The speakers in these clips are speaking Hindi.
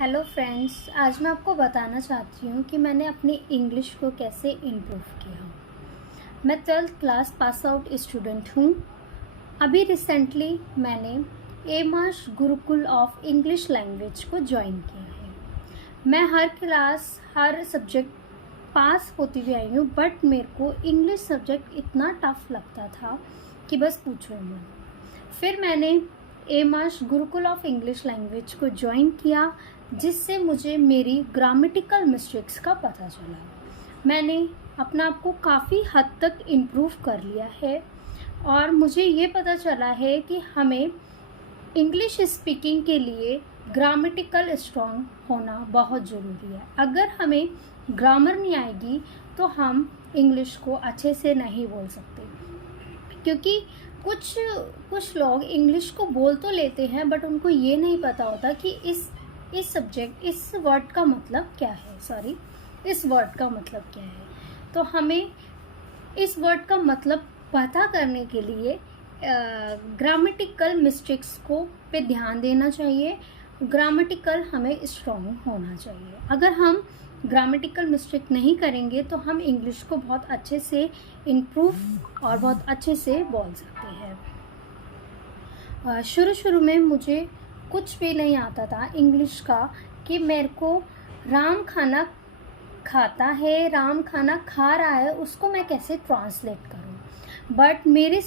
हेलो फ्रेंड्स, आज मैं आपको बताना चाहती हूँ कि मैंने अपनी इंग्लिश को कैसे इम्प्रूव किया। मैं 12th class pass out student हूँ। अभी रिसेंटली मैंने एमाश गुरुकुल ऑफ इंग्लिश लैंग्वेज को ज्वाइन किया है। मैं हर क्लास हर सब्जेक्ट पास होती हुई आई हूँ, बट मेरे को इंग्लिश सब्जेक्ट इतना टफ लगता था कि बस पूछो मत। फिर मैंने एमाश गुरुकुल ऑफ इंग्लिश लैंग्वेज को ज्वाइन किया, जिससे मुझे मेरी ग्रामेटिकल मिस्टेक्स का पता चला। मैंने अपना आप को काफ़ी हद तक इम्प्रूव कर लिया है और मुझे ये पता चला है कि हमें इंग्लिश स्पीकिंग के लिए ग्रामेटिकल स्ट्रॉन्ग होना बहुत ज़रूरी है। अगर हमें ग्रामर नहीं आएगी तो हम इंग्लिश को अच्छे से नहीं बोल सकते, क्योंकि कुछ लोग इंग्लिश को बोल तो लेते हैं बट उनको ये नहीं पता होता कि इस वर्ड का मतलब क्या है। इस वर्ड का मतलब क्या है। तो हमें इस वर्ड का मतलब पता करने के लिए ग्रामेटिकल मिस्टेक्स को पे ध्यान देना चाहिए। ग्रामेटिकल हमें स्ट्रॉन्ग होना चाहिए। अगर हम ग्रामेटिकल मिस्टेक नहीं करेंगे तो हम इंग्लिश को बहुत अच्छे से इम्प्रूव और बहुत अच्छे से बोल सकते हैं। शुरू में मुझे कुछ भी नहीं आता था इंग्लिश का, कि मेरे को राम खाना खाता है, राम खाना खा रहा है, उसको मैं कैसे ट्रांसलेट करूं। बट मेरे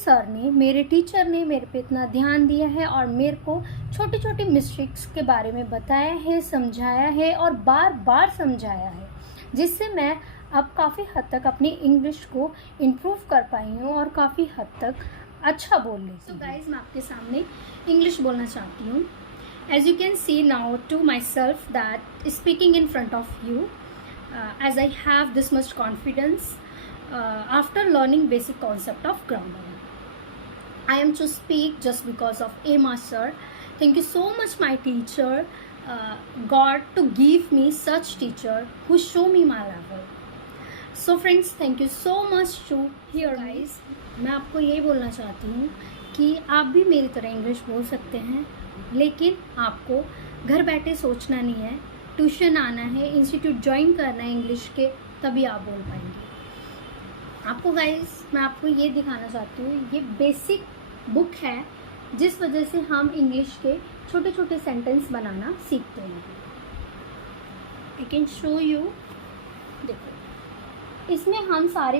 टीचर ने मेरे पे इतना ध्यान दिया है और मेरे को छोटी छोटी मिस्टेक्स के बारे में बताया है, समझाया है और बार बार समझाया है, जिससे मैं अब काफ़ी हद तक अपनी इंग्लिश को इम्प्रूव कर पाई हूँ और काफ़ी हद तक अच्छा बोल लेती हूँ। तो गाइज, मैं आपके सामने इंग्लिश बोलना चाहती हूँ। As you can see now to myself that speaking in front of you, as I have this much confidence after learning basic concept of grammar. I am to speak just because of Emma sir. Thank you so much my teacher, God to give me such teacher who show me my level. So friends, thank you so much to hear guys. मैं आपको यही बोलना चाहती हूँ कि आप भी मेरी तरह इंग्लिश बोल सकते हैं, लेकिन आपको घर बैठे सोचना नहीं है, ट्यूशन आना है, इंस्टीट्यूट ज्वाइन करना है इंग्लिश के, तभी आप बोल पाएंगे। आपको गाइस मैं आपको ये दिखाना चाहती हूँ, ये बेसिक बुक है जिस वजह से हम इंग्लिश के छोटे छोटे सेंटेंस बनाना सीखते हैं। I can show you. देखो, इसमें हम सारे